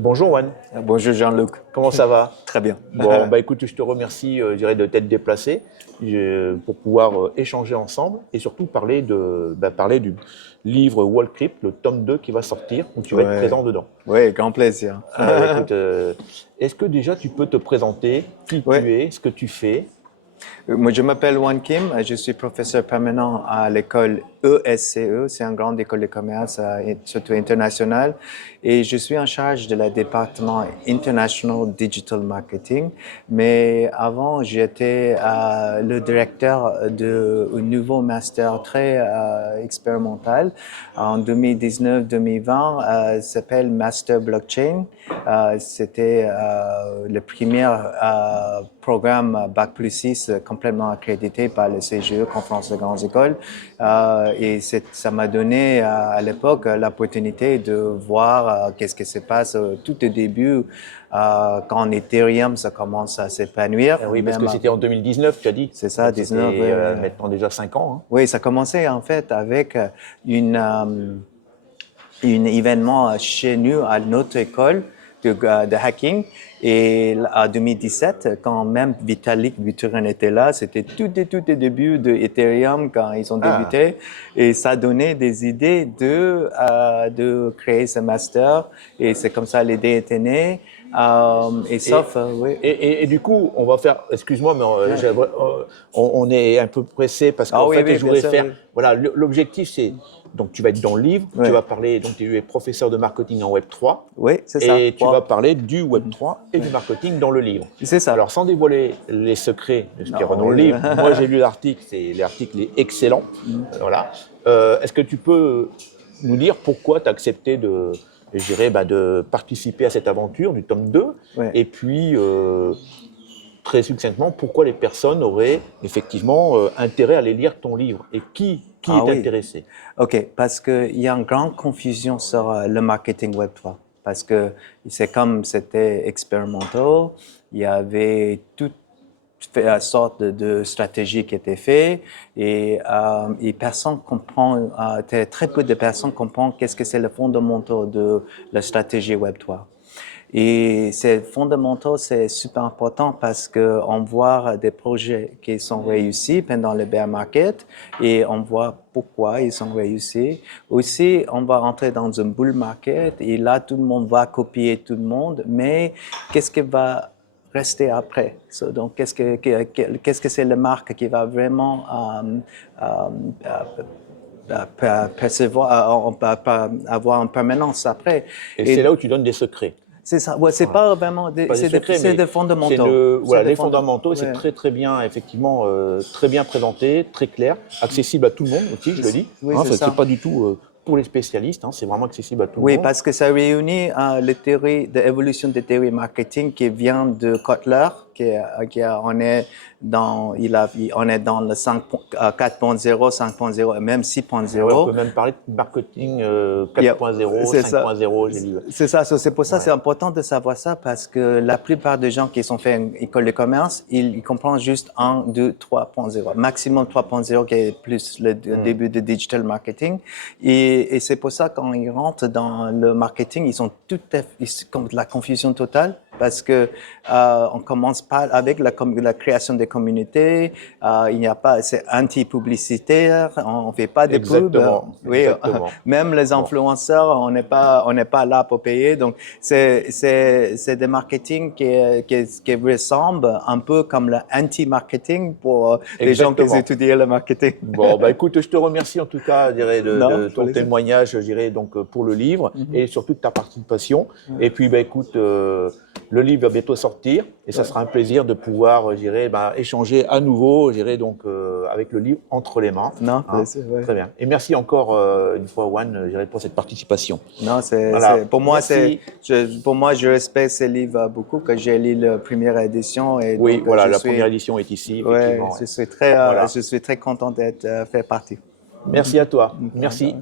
Bonjour Juan, Bonjour Jean-Luc. comment ça va? Très bien. Bon, bah écoute, je te remercie, je dirais, de t'être déplacé pour pouvoir échanger ensemble et surtout parler du livre Wall Crypt, le tome 2 qui va sortir, où tu vas être Ouais. présent dedans. Oui, grand plaisir. Écoute, est-ce que déjà tu peux te présenter qui Ouais. tu es, ce que tu fais? Moi, je m'appelle Wan Kim. Je suis professeur permanent à l'école ESCE. C'est une grande école de commerce, surtout internationale. Et je suis en charge de la département International Digital Marketing. Mais avant, j'étais le directeur d'un nouveau master très expérimental en 2019-2020. S'appelle Master Blockchain. C'était le premier programme Bac plus 6 complètement accrédité par le CGE, Conférence de grandes écoles. Et ça m'a donné à l'époque l'opportunité de voir qu'est-ce qui se passe tout au début quand Ethereum ça commence à s'épanouir. Oui, parce que c'était en 2019, tu as dit. C'est ça, Donc, 19. c'était maintenant déjà 5 ans. Hein. Oui, ça commençait en fait avec un événement chez nous à notre école de hacking. Et en 2017, quand même Vitalik Buterin était là, c'était tout au début de Ethereum quand ils ont débuté. Et ça donnait des idées de créer ce master. Et c'est comme ça l'idée était née. Oui. Et du coup, on va faire, excuse-moi, mais on est un peu pressé parce qu'en fait, oui, je voudrais sûr, faire, oui. voilà, l'objectif c'est, donc tu vas être dans le livre, Oui. tu vas parler, donc tu es professeur de marketing en Web3, Oui, c'est ça. et tu vas parler du Web3 et du marketing dans le livre. C'est ça. Alors, sans dévoiler les secrets de ce qu'il y aura dans le oui. livre, moi j'ai lu l'article, l'article est excellent, voilà. Est-ce que tu peux nous dire pourquoi tu as accepté je dirais, de participer à cette aventure du tome 2, Ouais. et puis très succinctement, pourquoi les personnes auraient effectivement intérêt à aller lire ton livre et qui est intéressé? OK, parce qu'il y a une grande confusion sur le marketing Web3. Parce que c'est comme c'était expérimental, il y avait toute sorte de stratégie qui était faite et personne comprend, très peu de personnes comprennent qu'est-ce que c'est le fondamental de la stratégie Web3. Et c'est fondamental, c'est super important parce que on voit des projets qui sont réussis pendant le bear market et on voit pourquoi ils sont réussis. Aussi, on va entrer dans un bull market et là, tout le monde va copier tout le monde, mais qu'est-ce qui va rester après? Donc, qu'est-ce que c'est la marque qui va vraiment percevoir, avoir une permanence après? Et c'est là où tu donnes des secrets. C'est ça. Ouais, c'est pas vraiment c'est des fondamentaux. Voilà, les fondamentaux, c'est ouais. très bien, effectivement, très bien présenté, très clair, accessible à tout le monde aussi, je le dis. Oui, Hein, c'est ça. c'est pas du tout pour les spécialistes, hein, c'est vraiment accessible à tout le Oui, monde. parce que ça réunit les théories de l'évolution des théories marketing qui vient de Kotler, on est dans le 4.0, 5.0 et même 6.0. Ouais, on peut même parler de marketing 4.0, 5.0, j'ai lu. C'est ça, c'est pour ça c'est important de savoir ça parce que la plupart des gens qui sont fait une école de commerce, ils comprennent juste 1, 2, 3.0. Maximum 3.0 qui est plus le début de digital marketing. Et c'est pour ça quand ils rentrent dans le marketing, ils sont comme de la confusion totale parce que on commence pas avec la création des communautés. Il n'y a pas, c'est anti-publicitaire. On fait pas de pubs. Oui, même les influenceurs, on n'est pas là pour payer. Donc c'est des marketing qui ressemblent un peu comme l'anti-marketing pour les gens qui étudient le marketing. Bon, écoute, je te remercie en tout cas, je dirais, de ton témoignage, je dirais, donc pour le livre et surtout de ta participation. Et puis, écoute, le livre va bientôt sortir et ça sera un plaisir de pouvoir, je dirais, échanger à nouveau, je dirais, donc avec le livre entre les mains. Non, Très bien. Et merci encore une fois, Juan, je dirais, pour cette participation. Non, pour moi, je respecte ce livre beaucoup, que j'ai lu la première édition. Et oui, donc, voilà, la première édition est ici, effectivement. Je suis très content d'être fait partie. Merci à toi. Merci.